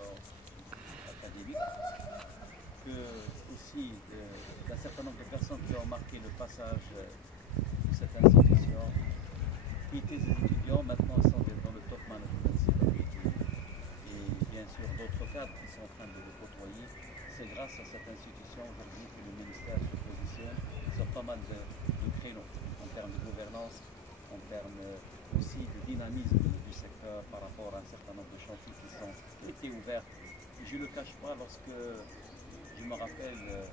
formation académique, que aussi un certain nombre de personnes qui ont marqué le passage de cette institution, qui étaient des étudiants, maintenant sont dans le top management et bien sûr d'autres cadres qui sont en train de les côtoyer. C'est grâce à cette institution aujourd'hui que le ministère se positionne sur pas mal de créneaux en termes de gouvernance, en termes aussi de dynamisme du secteur par rapport à un certain nombre de chantiers qui ont été ouverts. Je ne le cache pas, lorsque je me rappelle le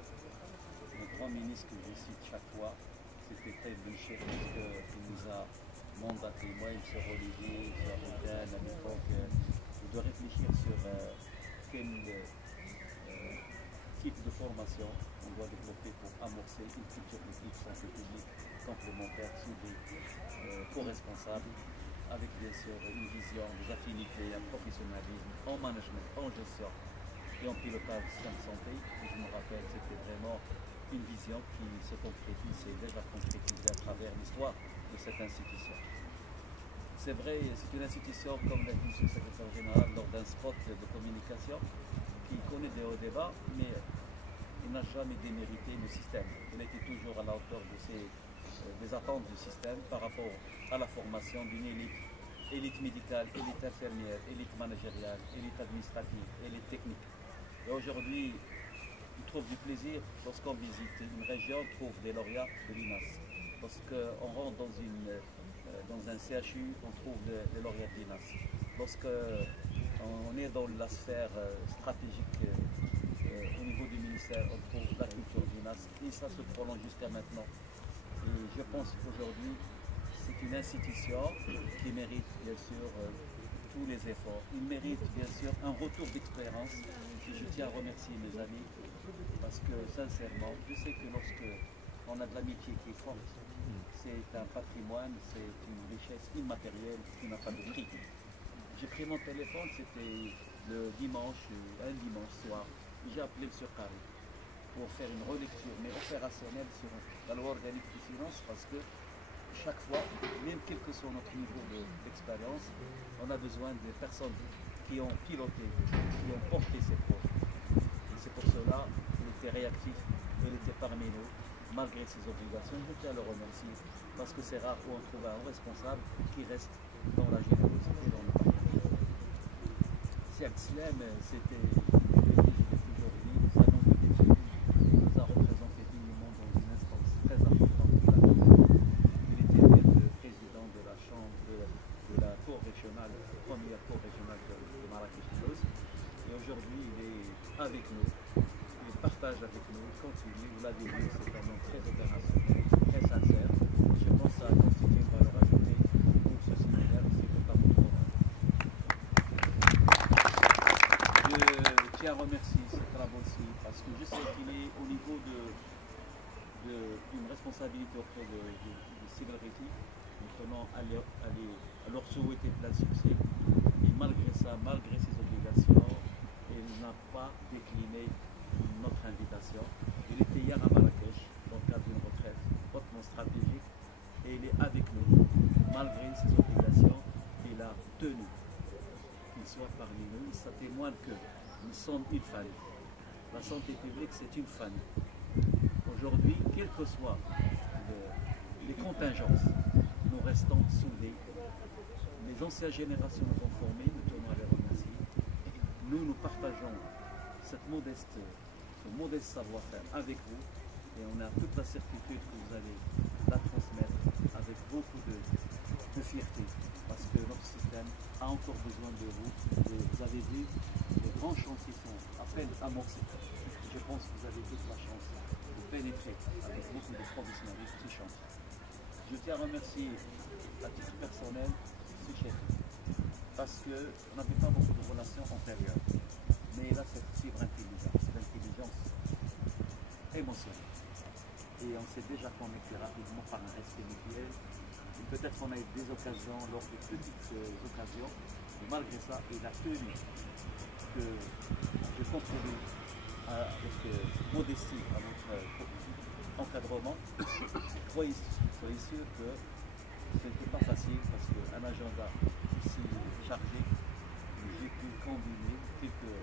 grand ministre que je cite chaque fois, c'était Taïb Benchir, qui nous a mandaté, moi, M. Olivier, M. Rodan, à l'époque, de réfléchir sur quel type de formation on doit développer pour amorcer une culture publique, santé publique complémentaire, soudée, co-responsable, avec bien sûr une vision, des affinités, un professionnalisme en management, en gestion et en pilotage du système de santé. Et je me rappelle, c'était vraiment une vision qui se concrétise et déjà concrétisée à travers l'histoire de cette institution. C'est vrai, c'est une institution, comme l'a dit le secrétaire général lors d'un spot de communication, qui connaît des hauts débats, mais il n'a jamais démérité le système. Il était toujours à la hauteur des attentes du système par rapport à la formation d'une élite médicale, élite infirmière, élite managériale, élite administrative, élite technique. Et aujourd'hui, on trouve du plaisir lorsqu'on visite une région, on trouve des lauréats de l'INAS. Lorsqu'on rentre dans un CHU, on trouve des lauréats de l'INAS. Lorsqu'on est dans la sphère stratégique au niveau du ministère, on trouve la culture de l'INAS et ça se prolonge jusqu'à maintenant. Et je pense qu'aujourd'hui, c'est une institution qui mérite bien sûr tous les efforts. Il mérite bien sûr un retour d'expérience. Et je tiens à remercier mes amis parce que sincèrement, je sais que lorsque on a de l'amitié qui est forte, c'est un patrimoine, c'est une richesse immatérielle qui n'a pas de prix. J'ai pris mon téléphone, c'était le dimanche, un dimanche soir. J'ai appelé M. Kari pour faire une relecture, mais opérationnelle sur la loi organique des finances, parce que chaque fois, même quel que soit notre niveau d'expérience, on a besoin de personnes qui ont piloté, qui ont porté ces projets. Et c'est pour cela qu'il était réactif, il était parmi nous, malgré ses obligations. Je tiens à le remercier, parce que c'est rare où on trouve un responsable qui reste dans la générosité, dans le partage. Siad Slem, c'était aujourd'hui, c'est un homme de métier, il nous a représenté dignement dans une instance très importante de la ville. Il était le président de la chambre de la cour régionale, la première cour régionale de Marrakech-Toulouse. Et aujourd'hui, il est avec nous, il partage avec nous, il continue. Vous l'avez vu, c'est un homme très opérationnel, très sincère. Je pense que ça a constitué une valeur ajoutée pour ce séminaire ici de Paris. Je tiens à remercier ce travail aussi parce que je sais qu'il est au niveau d'une responsabilité auprès de Sécurité, notamment à leur souhaiter plein succès. Et malgré ça, malgré ses obligations, il n'a pas décliné notre invitation. Il était hier à Marrakech dans le cadre d'une retraite hautement stratégique et il est avec nous. Malgré ses obligations, il a tenu qu'il soit parmi nous. Ça témoigne que nous sommes une famille. La santé publique, c'est une famille. Aujourd'hui, quelles que soient les contingences, nous restons soudés. Les anciennes générations nous ont formés, nous tenons à les remercier. Nous partageons ce modeste savoir-faire avec vous et on a toute la certitude que vous allez la transmettre avec beaucoup de fierté parce que notre système a encore besoin de vous. Et vous avez vu, les grands chantiers sont à peine amorcés. Je pense que vous avez toute la chance de pénétrer avec beaucoup de professionnalisme ce chantier. Je tiens à remercier à titre personnel ce chef parce qu'on n'avait pas beaucoup de relations antérieures. Mais là, cette fibre intelligence, c'est l'intelligence émotionnelle. Et on s'est déjà connecté rapidement par un respect mutuel. Peut-être qu'on a eu des occasions, lors de petites occasions, mais malgré ça, il a tenu que je contribue avec modestie à notre encadrement. Soyez sûr que ce n'était pas facile parce qu'un agenda aussi chargé, j'ai pu combiner quelques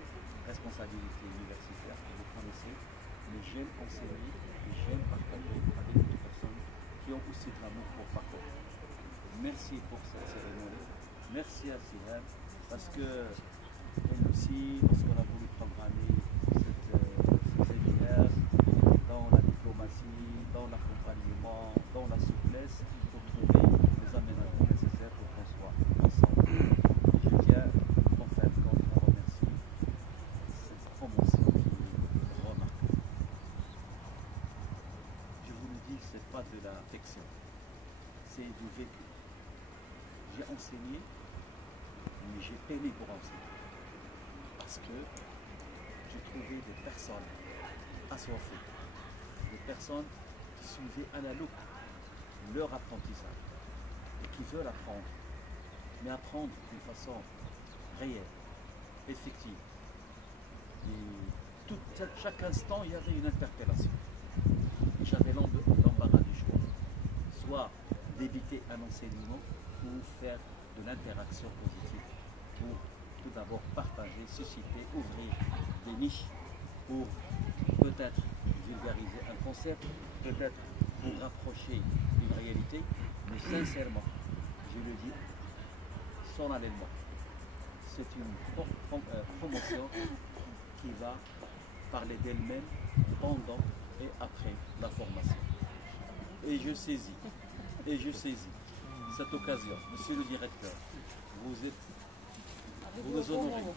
responsabilités universitaires que vous connaissez, mais j'aime enseigner et j'aime partager avec d'autres personnes qui ont aussi de l'amour pour partager. Merci pour cette cérémonie. Merci à Sylvain, parce que elle aussi, lorsqu'on a voulu programmer ce séminaire dans la diplomatie, dans l'accompagnement, dans la souplesse, pour trouver les aménagements nécessaires pour qu'on soit ensemble. Et je tiens, en fin de compte, à remercier cette promotion qui est remarquable. Je vous le dis, ce n'est pas de la fiction, c'est du vécu. J'ai enseigné, mais j'ai peiné pour enseigner. Parce que j'ai trouvé des personnes assoiffées, des personnes qui suivaient à la loupe leur apprentissage et qui veulent apprendre, mais apprendre d'une façon réelle, effective. Et chaque instant, il y avait une interpellation. J'avais l'embarras du choix, soit d'éviter un enseignement ou faire de l'interaction positive pour tout d'abord partager, susciter, ouvrir des niches pour peut-être vulgariser un concept, peut-être pour rapprocher une réalité, mais sincèrement, je le dis solennellement, c'est une promotion qui va parler d'elle-même pendant et après la formation. Et je saisis cette occasion, monsieur le directeur, vous nous honorez. Vous nous honorez.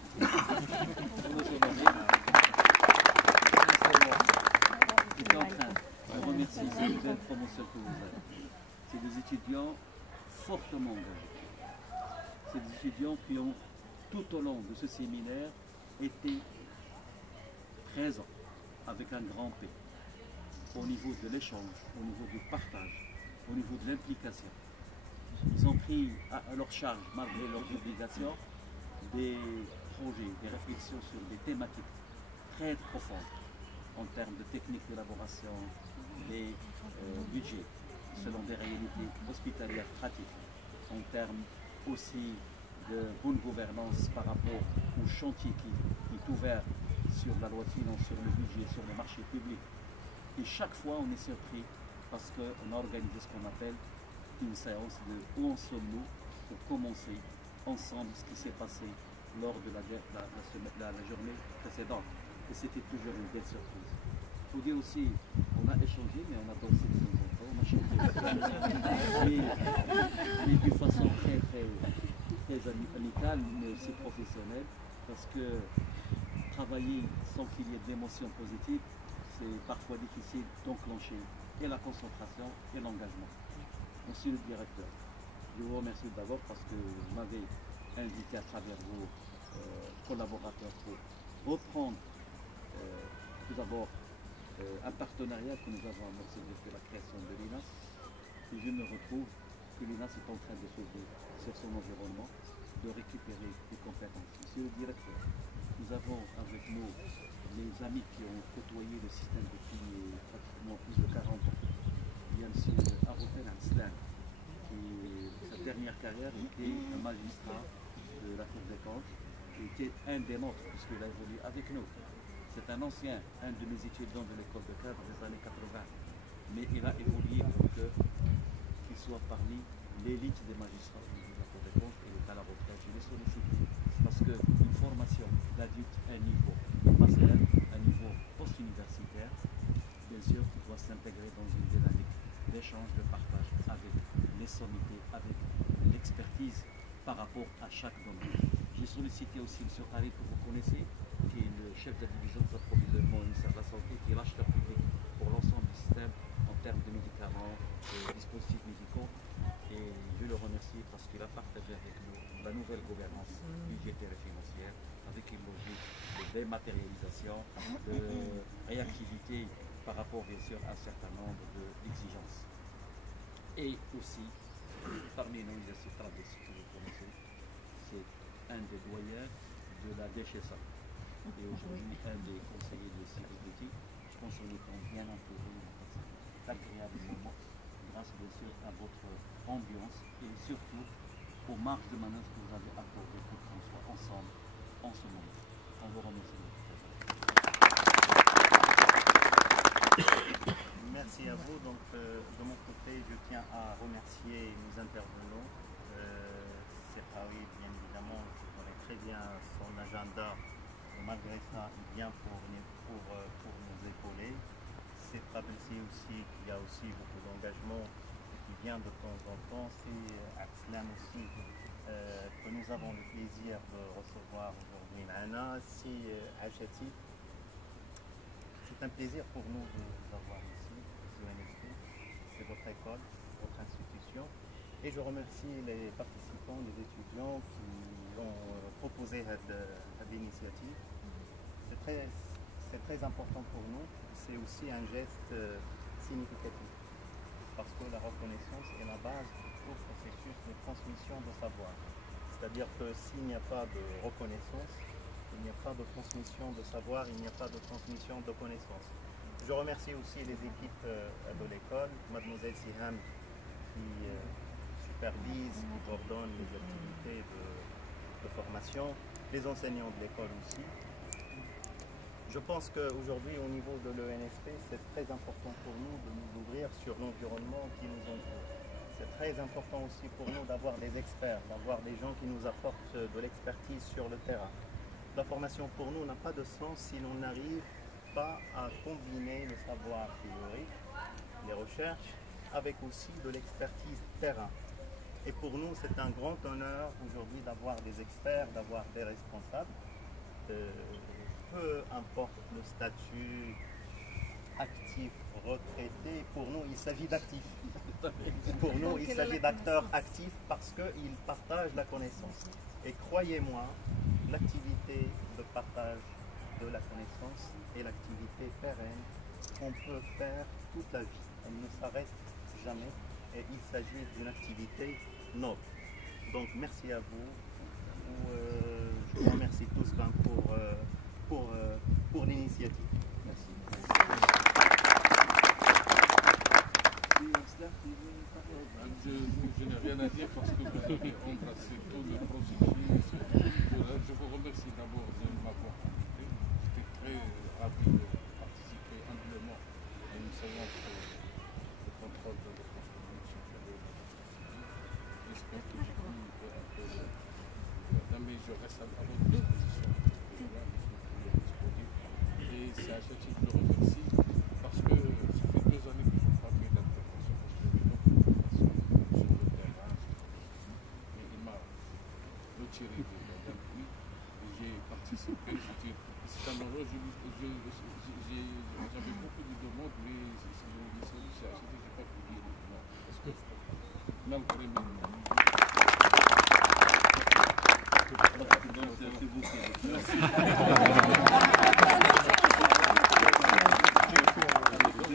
Sincèrement, je suis en train de remercier cette belle promotion que vous avez. C'est des étudiants fortement engagés. C'est des étudiants qui ont, tout au long de ce séminaire, été présents avec un grand P, au niveau de l'échange, au niveau du partage, au niveau de l'implication. Ils ont pris à leur charge, malgré leurs obligations, des projets, des réflexions sur des thématiques très profondes en termes de techniques d'élaboration, des budgets, selon des réalités hospitalières pratiques, en termes aussi de bonne gouvernance par rapport au chantier qui est ouvert sur la loi de finances, sur le budget, sur le marché public. Et chaque fois, on est surpris parce qu'on a organisé ce qu'on appelle une séance de où en sommes-nous pour commencer ensemble ce qui s'est passé lors de la journée précédente. Et c'était toujours une belle surprise. Il faut dire aussi, on a échangé, mais on a dansé de temps en temps, on a chanté, mais d'une façon très amicale, mais aussi professionnelle, parce que travailler sans qu'il y ait d'émotions positives, c'est parfois difficile d'enclencher et la concentration et l'engagement. Monsieur le directeur, je vous remercie d'abord parce que vous m'avez invité à travers vos collaborateurs pour reprendre tout d'abord un partenariat que nous avons amorcé depuis la création de l'INAS. Et je me retrouve que l'INAS est en train de s'ouvrir sur son environnement, de récupérer des compétences. Monsieur le directeur, nous avons avec nous les amis qui ont côtoyé le système depuis pratiquement plus de 40 ans. Il y a M. Aroten Aslan, qui, sa dernière carrière, était un magistrat de la Cour des comptes, et était un des nôtres, puisqu'il a évolué avec nous. C'est un ancien, un de mes étudiants de l'école de cadre des années 80, mais il a évolué pour qu'il soit parmi l'élite des magistrats de la Cour des comptes et il est à la retraite. Je l'ai sollicité parce qu'une formation d'adulte à un niveau master, un niveau post-universitaire, bien sûr, qui doit s'intégrer dans une dynamique d'échange, de partage avec les sommités, avec l'expertise par rapport à chaque domaine. J'ai sollicité aussi M. Khalid, que vous connaissez, qui est le chef de la division des approvisionnements au ministère de la Santé, qui est l'acheteur public pour l'ensemble du système en termes de médicaments, de dispositifs médicaux. Et je le remercie parce qu'il a partagé avec nous la nouvelle gouvernance budgétaire et financière avec une logique de dématérialisation, de réactivité par rapport bien sûr à un certain nombre d'exigences. Et aussi, parmi nous, il y a ce travail que vous connaissez, c'est un des doyens de la DHSA et aujourd'hui un des conseillers de sécurité. Je pense qu'on est bien entouré agréablement grâce bien sûr à votre ambiance et surtout aux marges de manœuvre que vous avez accordées pour qu'on soit ensemble en ce moment. On vous remercie. Merci à vous. Donc, de mon côté, je tiens à remercier nos intervenants. Serhaoui, bien évidemment, je connais très bien son agenda. Malgré ça, il vient pour nous épauler. C'est Trabelsi aussi qui a aussi beaucoup d'engagement, qui vient de temps en temps. C'est Axlan aussi que nous avons le plaisir de recevoir aujourd'hui. C'est Achati. C'est un plaisir pour nous de vous avoir ici, UNSP. C'est votre école, votre institution. Et je remercie les participants, les étudiants qui ont proposé cette initiative. C'est très important pour nous. C'est aussi un geste significatif parce que la reconnaissance est la base de tout processus de transmission de savoir. C'est-à-dire que s'il n'y a pas de reconnaissance, il n'y a pas de transmission de savoir, il n'y a pas de transmission de connaissances. Je remercie aussi les équipes de l'école, Mademoiselle Siham qui supervise, qui coordonne les activités de formation, les enseignants de l'école aussi. Je pense qu'aujourd'hui, au niveau de l'ENSP, c'est très important pour nous de nous ouvrir sur l'environnement qui nous entoure. C'est très important aussi pour nous d'avoir des experts, d'avoir des gens qui nous apportent de l'expertise sur le terrain. La formation pour nous n'a pas de sens si l'on n'arrive pas à combiner le savoir théorique, les recherches, avec aussi de l'expertise terrain. Et pour nous, c'est un grand honneur aujourd'hui d'avoir des experts, d'avoir des responsables. Peu importe le statut, actif, retraité, pour nous, il s'agit d'actifs. Pour nous, il s'agit d'acteurs actifs parce qu'ils partagent la connaissance. Et croyez-moi, l'activité de partage de la connaissance est l'activité pérenne qu'on peut faire toute la vie. Elle ne s'arrête jamais et il s'agit d'une activité noble. Donc merci à vous. Je vous remercie tous pour l'initiative. Merci. Je n'ai rien à dire parce que vous avez embrassé tout le processus. Je vous remercie d'abord de m'avoir invité. J'étais très ravi de participer humblement à une séance de contrôle de l'espace public supérieur. J'espère que j'ai pu un peu mais je reste à votre disposition. Et c'est à ce titre que je le remercie parce que ça fait 2 années que je n'ai pas fait d'intervention parce que je n'ai pas de formation sur le terrain. Mais il m'a retiré d'un puits et j'ai participé. C'est un heureux, j'avais beaucoup de demandes, mais c'est à ce titre que je n'ai pas pu dire non. Parce que malgré mes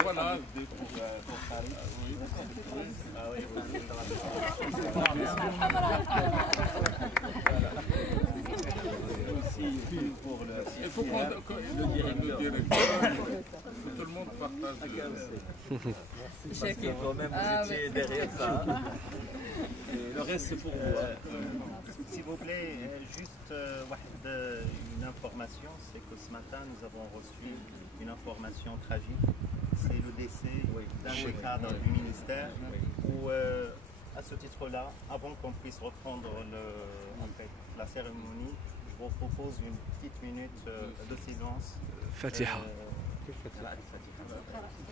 voilà. Il faut que le directeur, tout le monde partage. Chacun, quand même, vous étiez derrière ça. Et le reste, c'est pour vous. S'il vous plaît, juste une information, c'est que ce matin, nous avons reçu une information tragique. C'est le décès d'un des cadres du ministère. Où, à ce titre-là, avant qu'on puisse reprendre la cérémonie, je vous propose une petite minute de silence. Fatiha.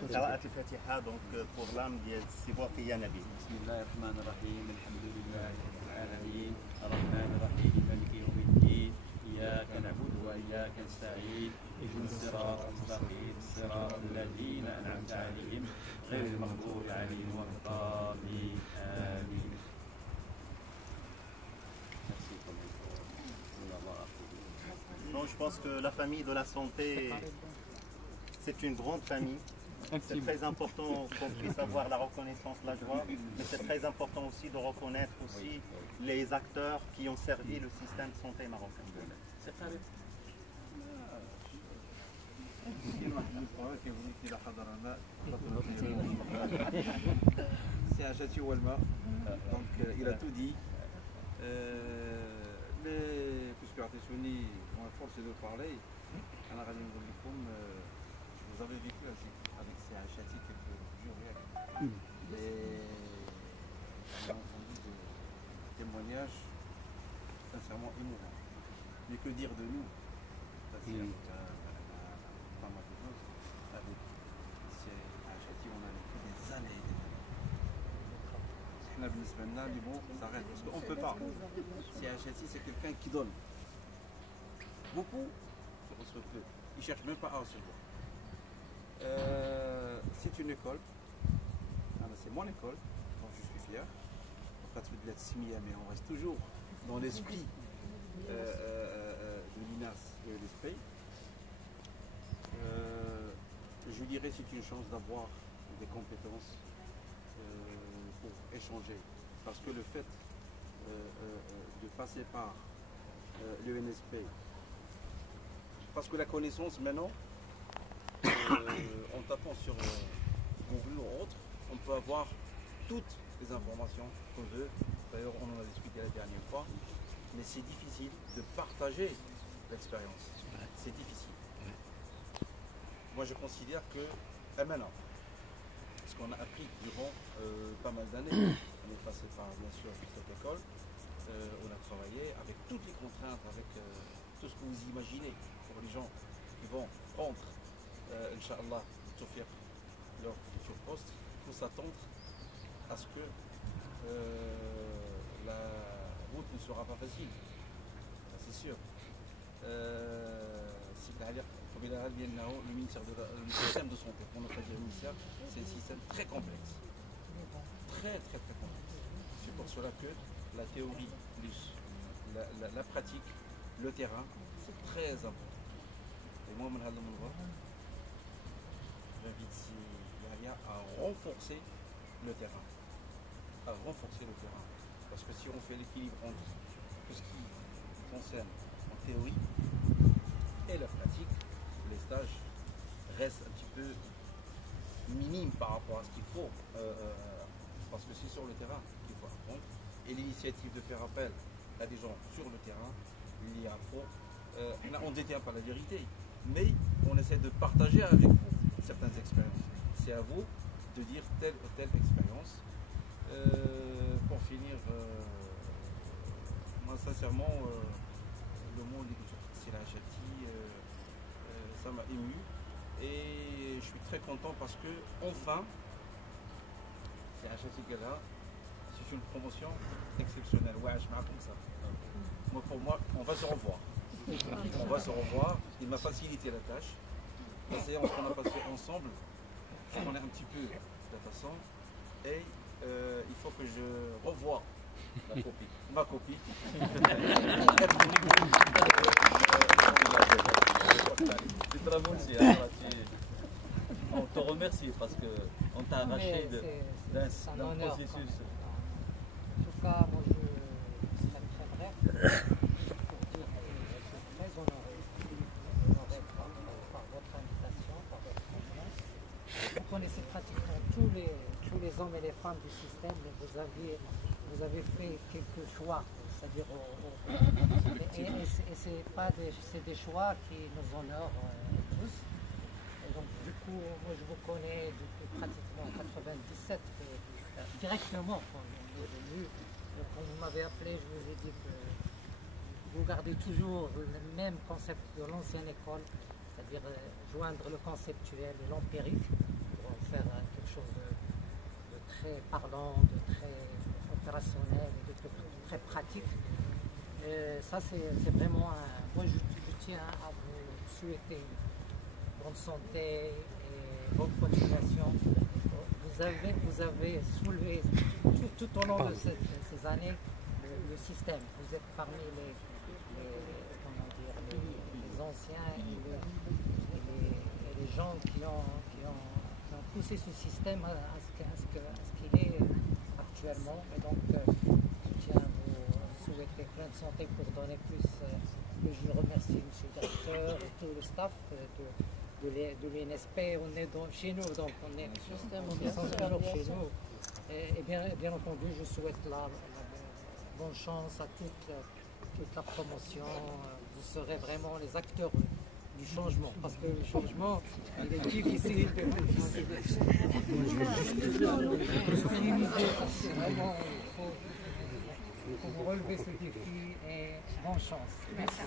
قراءة الفاتحة donc pour l'âme de Siboki Yanabi. بسم الله الرحمن الرحيم الحمد لله رب العالمين الرحمن الرحيم مالك يوم الدين إياك نعبد وإياك نستعين اهدنا الصراط المستقيم صراط الذين أنعمت عليهم غير المغضوب عليهم ولا الضالين آمين. Donc je pense que la famille de la santé, c'est une grande famille. C'est très important qu'on puisse avoir la reconnaissance, la joie, mais c'est très important aussi de reconnaître aussi les acteurs qui ont servi le système de santé marocain. C'est Achati Walma, donc il a tout dit. Mais puisque تعطيتوني فرصة de parler. أنا غادي نقول لكم vous avez vécu avec CHATI quelques jours et j'ai entendu des témoignages sincèrement émouvants. Mais que dire de nous? Parce qu'avec pas mal de choses, avec CHATI on a vécu des années et des années. Maintenant, du bon, ça arrête. Parce qu'on ne peut pas. CHATI, c'est quelqu'un qui donne. Beaucoup ne reçoivent peu. Ils ne cherchent même pas à recevoir. C'est une école. C'est mon école, dont je suis fier. Pas de l'être simia, mais on reste toujours dans l'esprit de l'INAS et de l'esprit. Je dirais que c'est une chance d'avoir des compétences pour échanger. Parce que le fait de passer par l'UNSP, parce que la connaissance maintenant, en tapant sur Google ou autre, on peut avoir toutes les informations qu'on veut. D'ailleurs, on en a discuté la dernière fois, mais c'est difficile de partager l'expérience. C'est difficile. Moi, je considère que maintenant, ce qu'on a appris durant pas mal d'années, on est passé par bien sûr cette école, on a travaillé avec toutes les contraintes, avec tout ce que vous imaginez pour les gens qui vont prendre, Inch'Allah, leur futur poste. Il faut s'attendre à ce que la route ne sera pas facile, c'est sûr. Le système de santé, pour ne pas dire ministère, c'est un système très complexe. Très complexe. C'est pour cela que la théorie plus la pratique, le terrain, c'est très important. Et moi, j'invite Yahya à renforcer le terrain. Parce que si on fait l'équilibre entre tout ce qui concerne en théorie et la pratique, les stages restent un petit peu minimes par rapport à ce qu'il faut. Parce que c'est sur le terrain qu'il faut apprendre. Et l'initiative de faire appel à des gens sur le terrain, il y a fond. On ne détient pas la vérité, mais on essaie de partager avec vous certaines expériences. C'est à vous de dire telle ou telle expérience. Pour finir, moi sincèrement, le mot c'est la CHATI, ça m'a ému et je suis très content parce que enfin, c'est la CHATI qui est là, c'est une promotion exceptionnelle. Ouais, je m'appelle ça. Moi, pour moi, on va se revoir. Il m'a facilité la tâche. La séance qu'on a passée ensemble, je connais un petit peu la façon et il faut que je revoie ma copie. Tu travailles aussi, on te remercie parce qu'on t'a arraché d'un processus. En tout cas, moi je serai très bref pour dire que je suis très honoré par votre invitation, par votre confiance. Vous connaissez pratiquement tous les hommes et les femmes du système, mais vous avez fait quelques choix, c'est-à-dire et c'est des choix qui nous honorent tous. Et donc du coup, moi je vous connais depuis pratiquement 97, directement quand on est venu. Quand vous m'avez appelé, je vous ai dit que vous gardez toujours le même concept de l'ancienne école, c'est-à-dire joindre le conceptuel et l'empirique pour faire quelque chose de très parlant, de très opérationnel et de très pratique. Ça c'est vraiment moi je tiens à vous souhaiter une bonne santé et bonne continuation. Vous avez soulevé tout au long de ces années le système. Vous êtes parmi les anciens et les gens qui ont poussé ce système à ce qu'il est actuellement. Et donc, je tiens à vous souhaiter plein de santé pour donner plus. Je remercie M. le directeur et tout le staff de l'INSP. On est chez nous, donc on est toujours chez nous. Et bien entendu, je souhaite la bonne chance à toute toute la promotion. Vous serez vraiment les acteurs du changement, parce que le changement, il est difficile de vraiment, il faut vous relever ce défi et bonne chance. Merci.